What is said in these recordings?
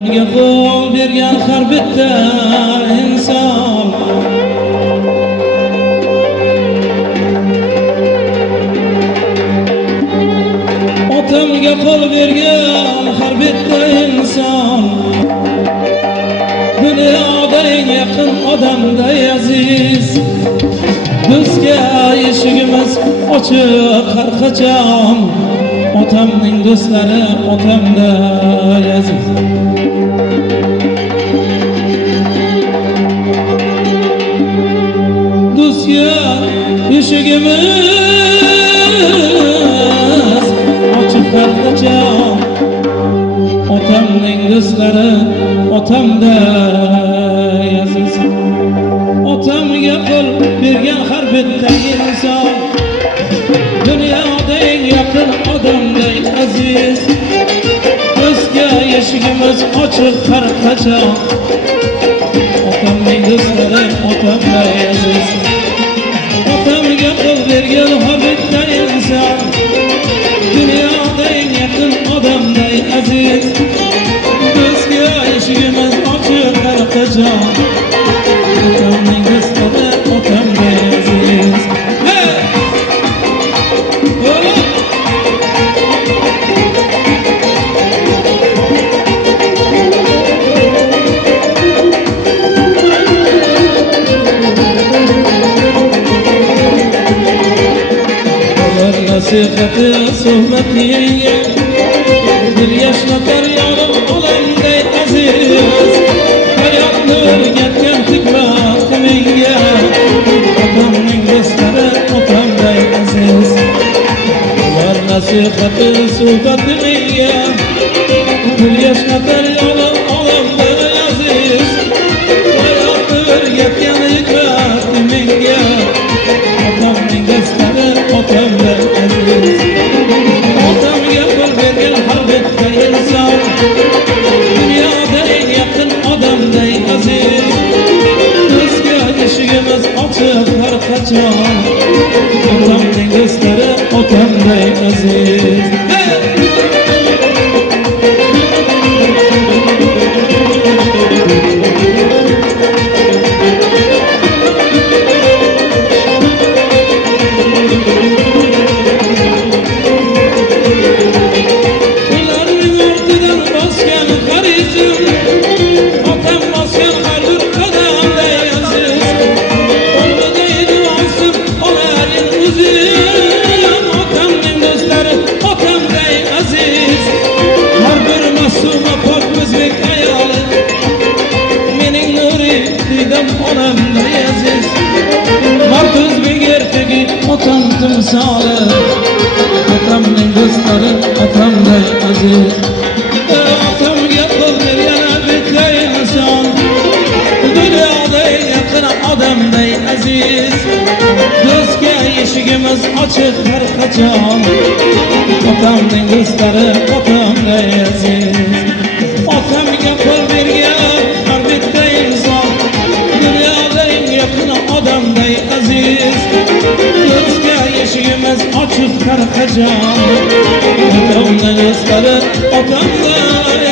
Qo'l bergan har bitta inson otamga qo'l bergan har bitta inson dunyoda eng yaqin odamday aziz bizga eshigimiz ochiq har qachon otamning do'stlari otamday aziz do'stga eshigimiz ochiq har qachon otamning do'stlari otamday aziz otamga qo'l bergan har bitta inson dunyoda eng yaqin odamday aziz bizga eshigimiz ochiq har qachon otamning do'stlari otamday aziz otamga qo'l bergan har bitta inson dunyoda eng yaqin odamday aziz bizga eshigimiz ochiq har qachon otamning do'stlari otamday aziz Nasihati sohbati dil yashnatar yorim olamday aziz hayotni o'rgatgan hikmat menga otamning do'stlari otamday aziz ular nasihati sohbati menga dil yashnatar yorim olamday aziz hayotni o'rgatgan hikmat menga otamning do'stlari otamday aziz otamga qo'l bergan har bitta inson dunyoda eng yaqin odamday aziz bizga eshigimiz ochiq har qachon otamning do'stlari otamday aziz onamday aziz mard o'zbek erkagi otam timsoli otamning do'stlari otamday aziz otamga qo'l bergan har bitta inson dunyoda eng yaqin odamday aziz do'stga eshigimiz ochiq har qachon otamning do'stlari otamday aziz otamga qo'l bergan har bitta inson dunyoda eng yaqin odamday aziz bizga eshigimiz ochiq har qachon otamning do'stlari otamday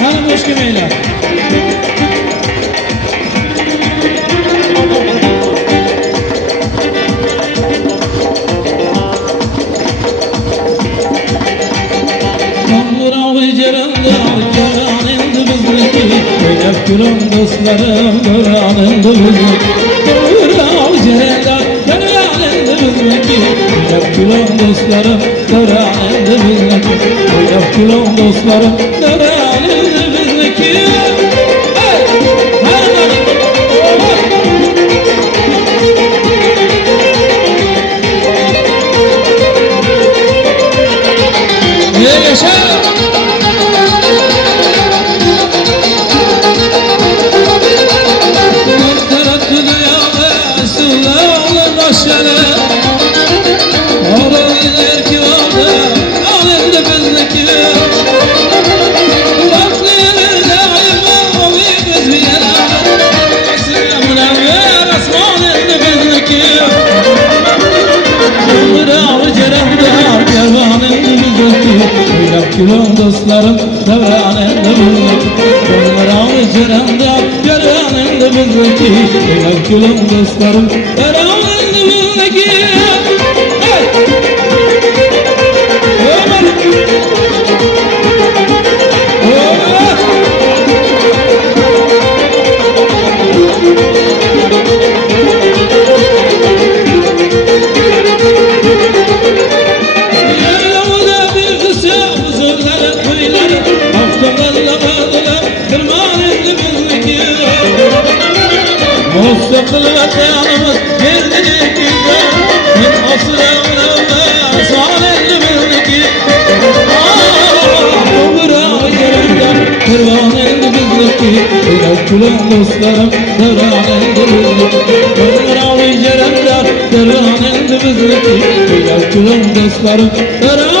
hali bo'sh kelmanglar Gülüm dostlarım duran endi bizniki Duran cerenda duran endi bizniki Gülüm dostlarım duran endi bizniki Gülüm dostlarım duran endi bizniki Yaşa! Baklı daima külüm dostlarım devranında bizniki. Bunlara ceremda devranında bizniki. Külüm dostlarım devranında bizniki. Mustaqillat yanımız geldik ilde. Hem asrımın evde sağlıklı bizniki. Doğru yerinde kırvanın bizniki. Külüm dostlarım devranın bizniki. Doğru yerinde kırvanın bizniki. Külüm dostlarım devranın